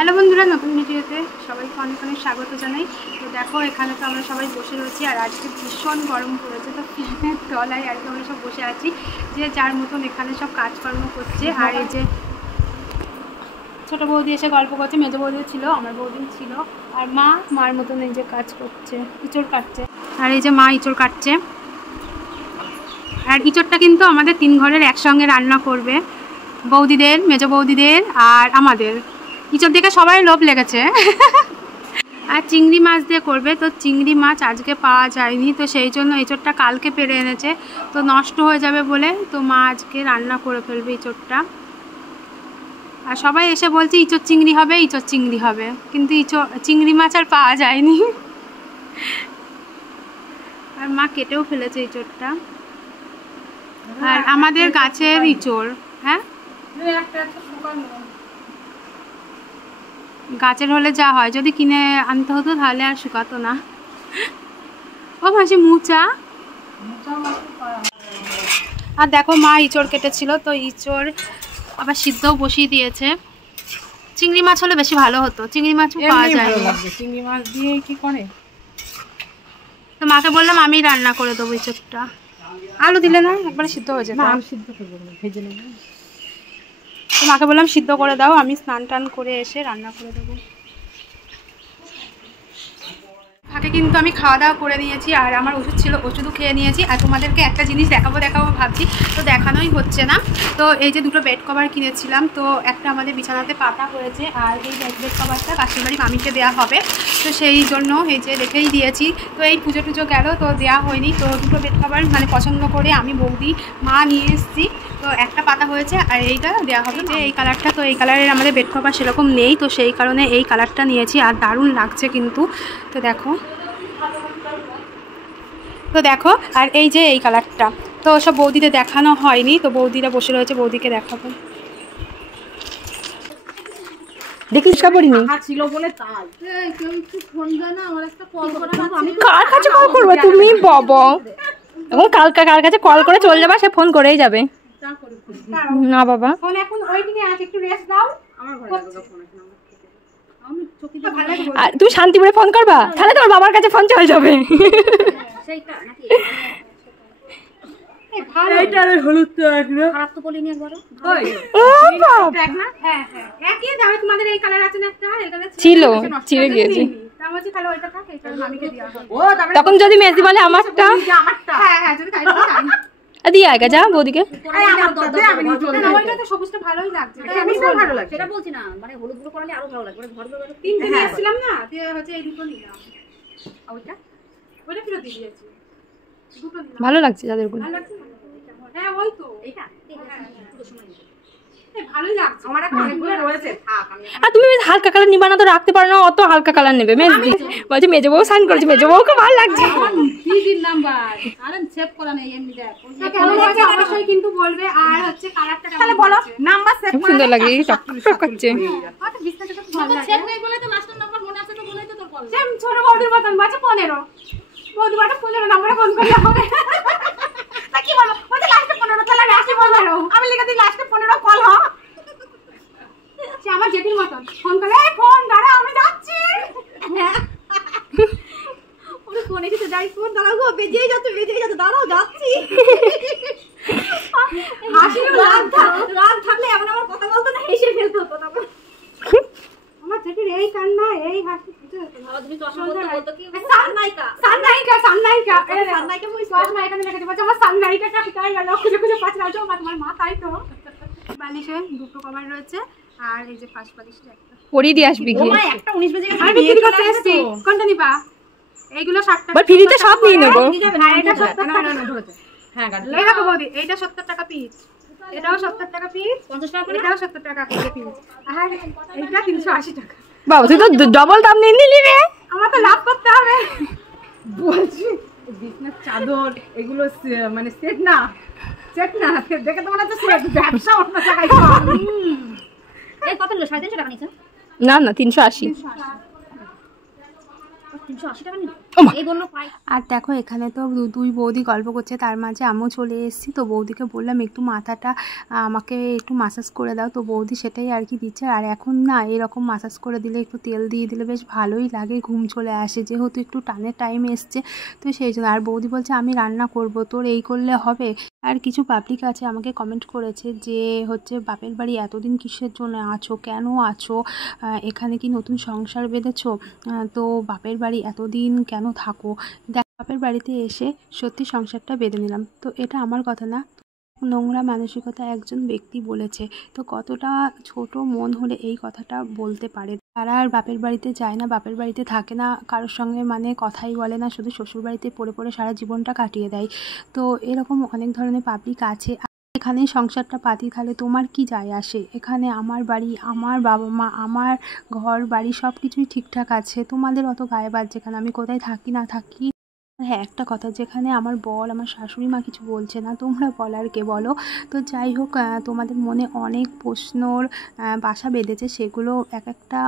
Hello বন্ধুরা, নতুন ভিডিওতে সবাইকে অনেক অনেক স্বাগত জানাই। তো দেখো, এখানে তো আমরা সবাই বসে রয়েছি আর আজকে ভীষণ গরম পড়েছে, তো ফ্যানের তলায় আর কি আমরা সব বসে আছি, যে যার মতন এখানে সব কাজকর্ম করছে। আর এই যে ছোটো বৌদি এসে গল্প করছে, মেজো বৌদিও ছিল, আমার বৌদিও ছিল, আর মার মতন এই যে কাজ করছে, ইঁচড় কাটছে। আর এই যে মা ইঁচড় কাটছে, আর ইঁচড়টা কিন্তু আমাদের 3 ঘরের একসঙ্গে রান্না করবে, বৌদিদের, মেজো বৌদিদের আর আমাদের। ইঁচড় দেখে সবাই লোভ লেগেছে। আর চিংড়ি মাছ দিয়ে করবে, তো চিংড়ি মাছ আজকে পাওয়া যায়নি, তো সেই জন্য ইঁচড়টা কালকে পেরে এনেছে, তো নষ্ট হয়ে যাবে বলে তো মা আজকে রান্না করে ফেলবে ইঁচড়টা। আর সবাই এসে বলছে ইঁচড় চিংড়ি হবে, ইঁচড় চিংড়ি হবে, কিন্তু চিংড়ি মাছ আর পাওয়া যায়নি। আর মা কেটেও ফেলেছে ইঁচড়টা, আর আমাদের গাছের ইঁচড়। হ্যাঁ, গাছের হলে যা হয়, যদি কিনে আনতে হতো তাহলে আর শুকাতো না। ও মাসি মুচা। আর দেখো, মা ইঁচড় কেটেছিল, তো ইঁচড় আবার সিদ্ধও বসিয়ে দিয়েছে। চিংড়ি মাছ হলে বেশি ভালো হতো, চিংড়ি মাছও পাওয়া যায় না। চিংড়ি মাছ দিয়ে কি করে? তো মাকে বললাম আমি রান্না করে দেবো ইঁচড়টা। আলু দিলে না, একবারে সিদ্ধ হয়ে যেত। সিদ্ধ করবো না, ভেজে নেবো। তো মাকে বললাম সিদ্ধ করে দাও, আমি স্নান টান করে এসে রান্না করে দেবো। ফাঁকে কিন্তু আমি খাওয়া দাওয়া করে নিয়েছি, আর আমার ওষুধ ছিল, ওষুধও খেয়ে নিয়েছি। আর তোমাদেরকে একটা জিনিস দেখাবো ভাবছি, তো দেখানোই হচ্ছে না। তো এই যে 2টো বেড কভার কিনেছিলাম, তো একটা আমাদের বিছানাতে পাতা হয়েছে, আর এই বেড কভারটা পাশের বাড়ি মামিকে দেওয়া হবে, তো সেই জন্য এই যে রেখেই দিয়েছি। তো এই পুজো টুজো গেল, তো দেওয়া হয়নি, তো 2টো বেড কভার মানে পছন্দ করে আমি, বৌদি, মা নিয়ে এসেছি, তো একটা পাতা হয়েছে আর এইটা দেওয়া হবে। যে এই কালারটা, তো এই কালারের আমাদের বেড কভার সেরকম নেই, তো সেই কারণে এই কালারটা নিয়েছি, আর দারুণ লাগছে কিন্তু। তো দেখো আর এই যে এই কালারটা, তো সব বৌদিদের দেখানো হয়নি, তো বৌদিরা বসে রয়েছে, বৌদিকে দেখাবো। দেখিস কাপড়িনি ছিল বলে তাই কেউ একটু ফোন দেয় না, আমার একটা কল করা, আমি কার কাছে কল করব? তুমি বাবা, এখন কার কাছে কল করে চলে যাবা, সে ফোন করেই যাবে না বাবা। ফোন এখন ওইদিকে আছে, একটু রেস্ট দাও। আমার ভালো লাগে ফোন এখন, আমি চকিতে ভালো লাগে। আর তুমি শান্তিপুরে ফোন করবা, তাহলে তোমার বাবার কাছে ফোন চলে যাবে। সেইটা নাকি এই ভালো, এইটা আর হলুদ তো একদম খারাপ তো বলিনি একবার। ওই ও বাবা, দেখ না, হ্যাঁ একই দামে তোমাদের এই কালার আছে না, একটা এই কালার ছিল, ছিঁড়ে গিয়েছে। দাম আছে, তাহলে ওইটা থাকে, এটা মামিকে দেওয়া হবে। ও তারপরে তখন যদি মেসি বলে আমারটা, হ্যাঁ যদি তাই দিয়ে আগে যা বৌদিকে। না, ওইটা তো সবুজটা ভালোই লাগছে, আমি ভালো লাগছে, সেটা বলছি না, মানে হলুদ গুলো করালে আরো ভালো লাগবে। ঘর ঘর 3টে নিয়ে এসেছিলাম না, দিয়ে হচ্ছে এই 2টো নিলাম, ওইটা ফেরত দিয়ে দিয়েছি, 2টো নিলাম। ভালো লাগছে যাদেরগুলো। ভালো লাগছে, হ্যাঁ ওই তো এইটা ভালোই লাগছে। আমার একটা অনেকগুলো রয়েছে, থাক আমি। আর তুমি হালকা কালার নিবা না, তো রাখতে পারো না, অত হালকা কালার নেবে। মেজদি বলছে মেজো বউ সাইন করেছে, মেজো বউকে ভালো লাগছে। কি দিন নাম্বার আরে সেভ করা নেই, এমনি দেখ কেমন লাগছে অবশ্যই কিন্তু বলবে। আর হচ্ছে কালারটা কেমন বলো, নাম্বার সেভ খুব সুন্দর লাগে, টক টক করছে। আচ্ছা বিস্তারিত তো ভালো লাগে, সেভ নেই বলে তো লাস্ট নাম্বার মনে আছে, তো বলেই তো তোর কল। সেম ছোট বৌদির মতন বাজে 15, বৌদি বাটা 15 নম্বরে ফোন করলে হবে। তা কি বলো, ওই যে লাস্টে 15, তাহলে লাস্টে 15 আমি লিখে দিই, লাস্টে 15 কল হ। সে আমার জেঠির মতন ফোন করে, এই ফোন দাঁড়া আমি যাচ্ছি। ওরে ফোন এসে যাই, ফোন দাঁড়াও গো, বেজেই যাচ্ছে দাঁড়াও যাচ্ছি। হাসি রাগ থাকলে এমন আমার কথা বলতো না, হেসে ফেলতো তারপর। আমার জেঠির এই কান্না, এই হাসি বুঝতে হতো না। আর তুমি চশমা বলতো কি সাননাইকা এই সাননাইকা মুই চশমা এখানে রেখে দিবা, আমার সাননাইকাটা কোথায় গেল, খুঁজে পাচ্ছি না। তোমার মা তাই তো। বালিশে 2টো কভার রয়েছে, আর এই যে পাশ বালিশটা একটা পরিয়ে দিয়ে আসবি ও গিয়ে। মা, একটা 19 বেজে গেছে, আমি বিক্রি করতে এসেছি, কোনটা নিবা? এইগুলো 60 টাকা, বাট ফ্রিতে সব নিয়ে নেবো। আর এটা 70 টাকা। হ্যাঁ গাড়ি এই দেখো বৌদি, এইটা 70 টাকা পিস, এটাও 70 টাকা পিস, 50 টাকা করে, এটাও 70 টাকা করে পিস, আর এইটা 380 টাকা। বাবা তুই তো ডবল দাম নিয়ে নিলি রে। আমার তো লাভ করতে হবে। বলছি বিছনার চাদর এগুলো মানে সেট না দেখে তো মনে হচ্ছে সেট, ব্যবসা অন্য জায়গায় কর। এই কত হলো? 350 টাকা নিছো? না 380। 380 টাকা নিল এই বললো পাই। আর দেখো এখানে তো দুই বৌদি গল্প করছে, তার মাঝে আমিও চলে এসেছি। তো বৌদিকে বললাম একটু মাথাটা আমাকে একটু মাসাজ করে দাও, তো বৌদি সেটাই আর কি দিচ্ছে। আর এখন না এরকম মাসাজ করে দিলে একটু তেল দিয়ে দিলে বেশ ভালোই লাগে, ঘুম চলে আসে, যেহেতু একটু টানের টাইম এসছে তো সেই জন্য। আর বৌদি বলছে আমি রান্না করব, তোর এই করলে হবে। আর কিছু পাবলিক আছে আমাকে কমেন্ট করেছে যে হচ্ছে বাপের বাড়ি এতদিন কিসের জন্য আছো, কেন আছো, এখানে কি নতুন সংসার বেঁধেছো, তো বাপের বাড়ি এতদিন কেন থাকো। দেখ বাপের বাড়িতে এসে সত্যি সংসারটা বেঁধে নিলাম। তো এটা আমার কথা না, নোংরা মানসিকতা একজন ব্যক্তি বলেছে। তো কতটা ছোট মন হলে এই কথাটা বলতে পারে। তারা আর বাপের বাড়িতে যায় না, বাপের বাড়িতে থাকে না, কারোর সঙ্গে মানে কথাই বলে না, শুধু শ্বশুর বাড়িতে পড়ে পড়ে সারা জীবনটা কাটিয়ে দেয়। তো এরকম অনেক ধরনের পাবলিক আছে। এখানে সংসারটা পাতি তাহলে তোমার কি যায় আসে? এখানে আমার বাড়ি, আমার বাবা মা, আমার ঘর বাড়ি সব কিছুই ঠিকঠাক আছে, তোমাদের অত গায়ে বাজছে কেন? আমি কোথায় থাকি না থাকি। হ্যাঁ একটা কথা, যেখানে আমার বর আমার শাশুড়ি মা কিছু বলছে না, তোমরা বলার কে বলো? তো যাই হোক, তোমাদের মনে অনেক প্রশ্নর বাসা বেঁধেছে, সেগুলো এক একটা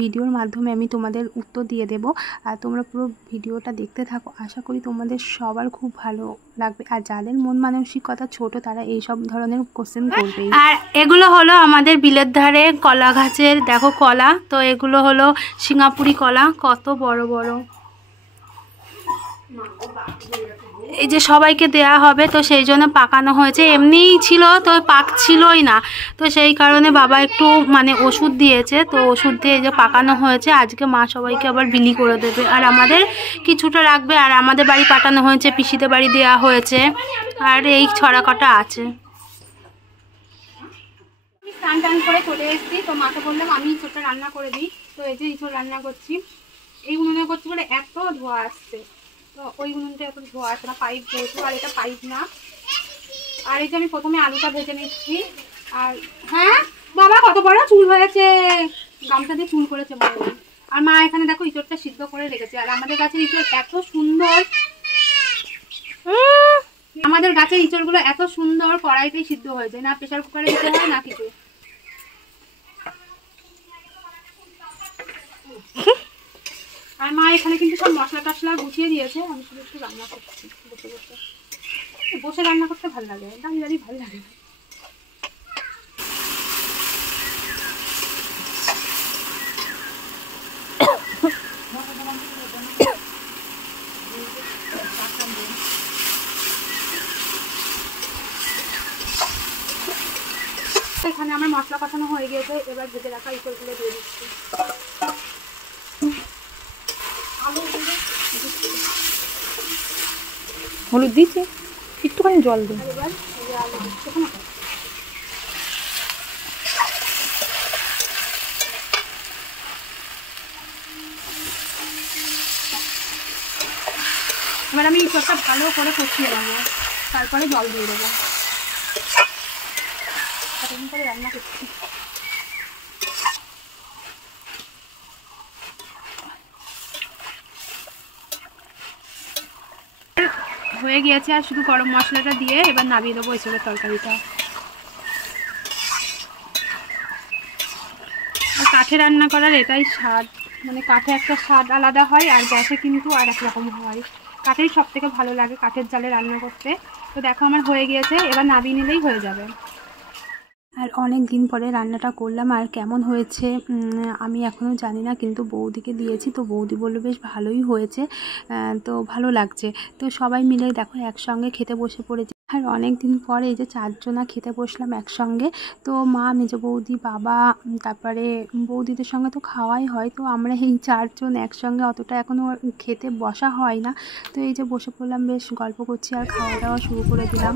ভিডিওর মাধ্যমে আমি তোমাদের উত্তর দিয়ে দেব। আর তোমরা পুরো ভিডিওটা দেখতে থাকো, আশা করি তোমাদের সবার খুব ভালো লাগবে। আর যাদের মন মানসিকতা ছোট তারা এইসব ধরনের কোশ্চেন করবেই। আর এগুলো হলো আমাদের বিলের ধারে কলা গাছের দেখো কলা, তো এগুলো হলো সিঙ্গাপুরি কলা, কত বড় বড়। এই যে সবাইকে দেয়া হবে, তো সেই জন্য পাকানো হয়েছে, এমনিই ছিল তো পাকছিলই না, তো সেই কারণে বাবা একটু মানে ওষুধ দিয়েছে, তো ওষুধ দিয়ে এই যে পাকানো হয়েছে। আজকে মা সবাইকে আবার বিলি করে দেবে, আর আমাদের কিছুটা রাখবে। আর আমাদের বাড়ি পাঠানো হয়েছে, পিসিদের বাড়ি দেওয়া হয়েছে, আর এই ছড়া কটা আছে। স্নান টান করে চলে এসেছি, তো মাকে বললাম আমি ইঁচড়টা রান্না করে দিই। তো এই যে ইঁচড় রান্না করছি, এই উনুনে করছি বলে এত ধোয়া আসছে, তো ওই উনুনটা এত ধোয়া আসে না, পাইপ যেহেতু, আর এটা পাইপ না। আর এই যে আমি প্রথমে আলুটা ভেজে নিচ্ছি। আর হ্যাঁ বাবা কত বড় চুল হয়েছে, গামছা দিয়ে চুল করেছে বড়। আর মা এখানে দেখো ইঁচড়টা সিদ্ধ করে রেখেছে। আর আমাদের গাছের ইঁচড় এত সুন্দর, আমাদের গাছের ইঁচড়গুলো এত সুন্দর কড়াইতেই সিদ্ধ হয়ে যায়, না প্রেশার কুকারে দিতে হয় না কিছু। আর মা এখানে কিন্তু সব মশলা টশলা গুছিয়ে দিয়েছে, আমি শুধু একটু রান্না করছি বসে বসে। বসে রান্না করতে ভালো লাগে, দাঁড়িয়ে দাঁড়িয়ে ভালো লাগে। এখানে আমার মশলা কষানো হয়ে গিয়েছে, এবার ভেজে রাখা ইঁচড়গুলো দিয়ে দিচ্ছি। হলুদ দিয়েছে, একটুখানি জল দিই। এবার আলু দিচ্ছি। এবার আমি ইঁচড়টা ভালো করে কষিয়ে নেবো, তারপরে জল দিয়ে দেবো। কতদিন করে রান্না করছি। হয়ে গিয়েছে, আর শুধু গরম মশলাটা দিয়ে এবার নামিয়ে দেবো ইঁচড়ের তরকারিটা। আর কাঠে রান্না করার এটাই স্বাদ, মানে কাঠে একটা স্বাদ আলাদা হয়, আর গ্যাসে কিন্তু আর এক রকম হয়। কাঠেই সব থেকে ভালো লাগে কাঠের জালে রান্না করতে। তো দেখো আমার হয়ে গিয়েছে, এবার নামিয়ে নিলেই হয়ে যাবে। আর অনেক দিন পরে রান্নাটা করলাম, আর কেমন হয়েছে আমি এখনও জানি না, কিন্তু বৌদিকে দিয়েছি, তো বৌদি বললো বেশ ভালোই হয়েছে, তো ভালো লাগছে। তো সবাই মিলে দেখো একসঙ্গে খেতে বসে পড়েছি। আর অনেক দিন পরে এই যে 4 জনা খেতে বসলাম একসঙ্গে। তো মা, মেজো বৌদি, বাবা, তারপরে বৌদিদের সঙ্গে তো খাওয়াই হয়, তো আমরা এই 4 জন একসঙ্গে অতটা এখনও খেতে বসা হয় না। তো এই যে বসে পড়লাম, বেশ গল্প করছি আর খাওয়া দাওয়া শুরু করে দিলাম।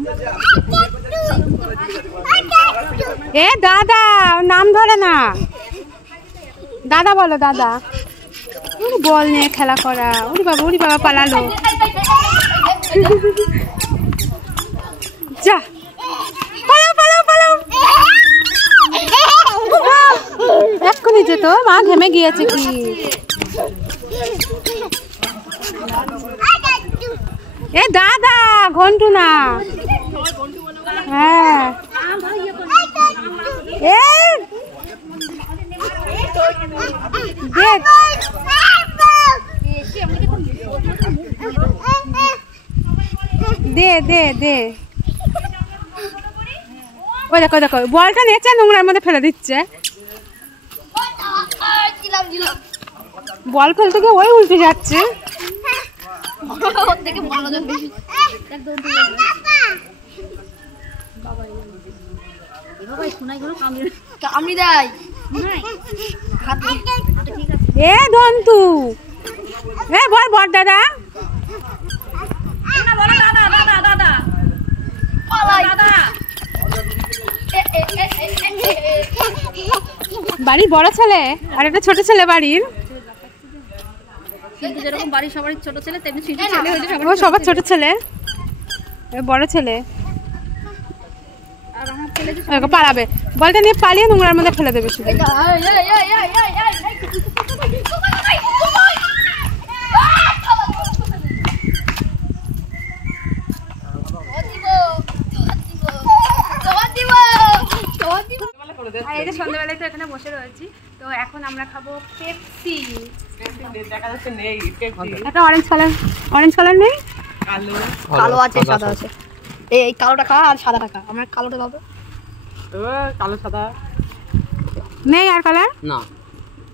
এ দাদা, নাম ধরে না, দাদা বলো দাদা। বল নিয়ে খেলা করা, ওরি বাবা পালালো, যা পালাও। এক্ষুনি যেত, মা ঘেমে গিয়েছে কি। এ দাদা, ঘন্টু না, হ্যাঁ দেখ দে দে দে। ওই দেখো দেখো বলটা নেচে নোংরার মধ্যে ফেলে দিচ্ছে। বল ফেলতে গিয়ে ওই উল্টে যাচ্ছে। এ ধন্তু এ বল বল দাদা বাড়ির বড় ছেলে আর একটা ছোট ছেলে বাড়ির। যেরকম বাড়ির সবারই ছোট ছেলে তেমনি ও সবার ছোট ছেলে বড় ছেলে পালাবে। বলটা নিয়ে পালিয়ে নোংরার মধ্যে ফেলে দেবে শুধু। এই যে সন্ধ্যাবেলায় তো এখানে বসে রয়েছি, তো এখন আমরা খাবো পেপসি। একটা অরেঞ্জ কালার নেই? কালো আছে সাদা আছে। এই কালোটা খা আর সাদাটা খা। আমার কালোটা দাও তো। কালো সাদা নেই আর কালার? না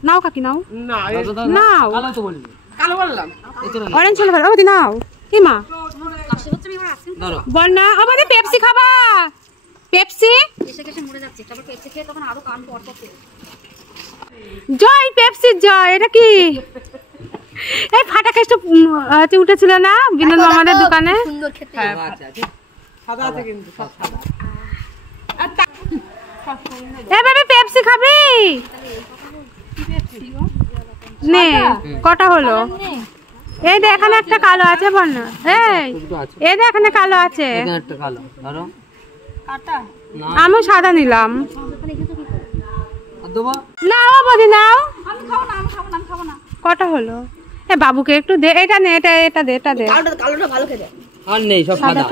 নাও কাকি নাও। নাও কালো তো বললি, কালো বললাম। অরেঞ্জ হলে ভালো। ওদি নাও কি মা ধরো বল না আমাদের পেপসি খাবা। পেপসি এসে কেসে মরে যাচ্ছে। তারপর পেপসি খেয়ে তখন আরো কান পড় পড় করে। জয় পেপসি জয়। এটা কি এই ফাটা কেসটা উঠেছিল না বিনোদ মামাদের দোকানে? সুন্দর খেতে। আচ্ছা আচ্ছা সাদা আছে কিন্তু সব সাদা। এ বেবি পেপসি খাবি? নে কটা হলো? এই দেখ এখানে একটা কালো আছে বল না। এই দেখ এখানে কালো আছে। এখানে একটা কালো ধরো। কাটা না আমি সাদা নিলাম। আর দেবো নাও বদি নাও। আমি খাবো না, আমি খাবো না, আমি খাবো না। কটা হলো? এ বাবুকে একটু দে। এটা নে এটা এটা দে এটা দে। কালোটা ভালো খেতে। আর নেই সব সাদা।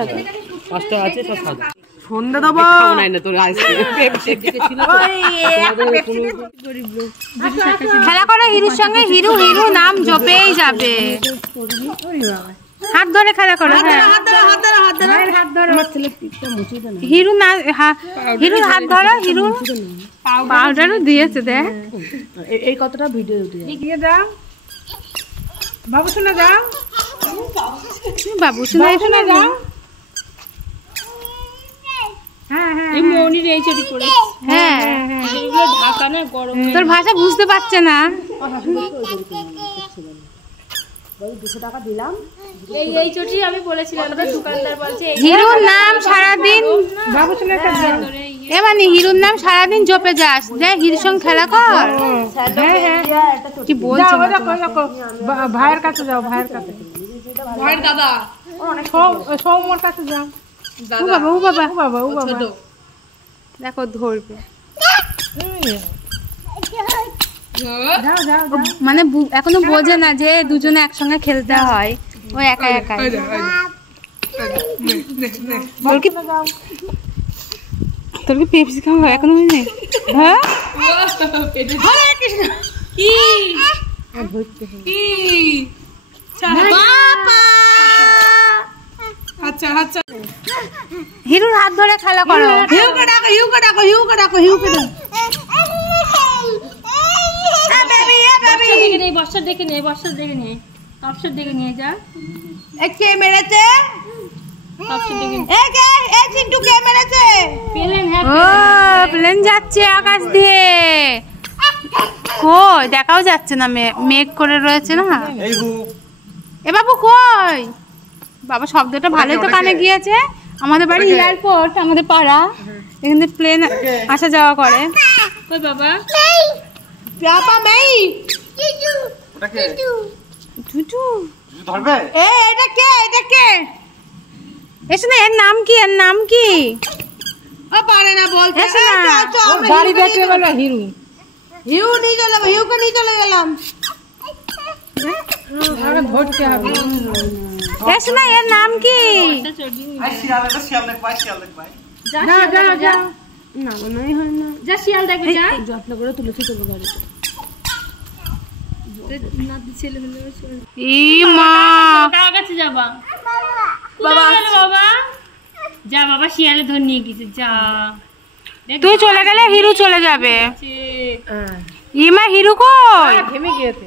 পাঁচটা আছে সব সাদা। সন্ধ্যে দেবো খাও নাই না তোর আইসক্রিম পেপসি দিকে ছিল তো। খেলা করো হিরুর সঙ্গে। হিরু হিরু নাম জপেই যাবে। হাত ধরে খেলা করো। হ্যাঁ হাত ধরো। হিরু না হিরুর হাত ধরো। হিরু পাউডারও দিয়েছে দেখ। এই কতটা ভিডিও দিয়ে দাও বাবু শোনা যাও। বাবু শুনে শুনে যাও। হ্যাঁ তোর ভাষা বুঝতে পারছে না। হিরুর নাম সারাদিন মানে হিরুর নাম সারাদিন জপে যাস। দেখ হিরুর সঙ্গে খেলা কর। কি বলছো? ভাইয়ের কাছে যাও, ভাইয়ের কাছে। ভাইয়ের দাদা সৌমর কাছে যাও। ও বাবা ও বাবা ও বাবা ও বাবা দেখো ধরবে। মানে এখনো বোঝে না যে দুজনে একসঙ্গে খেলতে হয়। ও একা একা তোর কি পেপসি খাওয়া এখনো হয়নি? হ্যাঁ আচ্ছা আচ্ছা হিরুর হাত ধরে খেলা করো। হিউকে ডাকো হিউকে ডাকো হিউকে ডাকো হিউকে ডাকো। বর্ষার দেখে নে তপসের দেখে নিয়ে যা। কে মেরেছে? চিন্টু কে মেরেছে? ও প্লেন যাচ্ছে আকাশ দিয়ে। কই দেখাও যাচ্ছে না, মেঘ করে রয়েছে না। এ বাবু কই? বাবা শব্দটা ভালোই তো কানে গিয়েছে। আমাদের বাড়ি এয়ারপোর্ট, আমাদের পাড়া, এখানে প্লেন আসা যাওয়া করে। ওই বাবা পাপা মেই টুটু ধরবে। এটা কে? এটা কে? এসো না। এর নাম কি? এর নাম কি? ও পারে না বলতে। এসো না। গাড়ি দেখে বলো হিরু। হিউ নিয়ে গেলাম, হিউকে নিয়ে চলে গেলাম। ধরতে হবে। এসো না। এর নাম কি? যা যা যা না মনেই হয় না। যা শিয়াল দেখে যা। যত্ন করে তুলেছি তোর গাড়িতে। ই মা কার কাছে যাবা? বাবা বাবা যা বাবা শিয়ালে ধর নিয়ে গেছে যা তুই চলে গেলে হিরু চলে যাবে। হ্যাঁ ইমা হিরু কই? থেমে গিয়েছে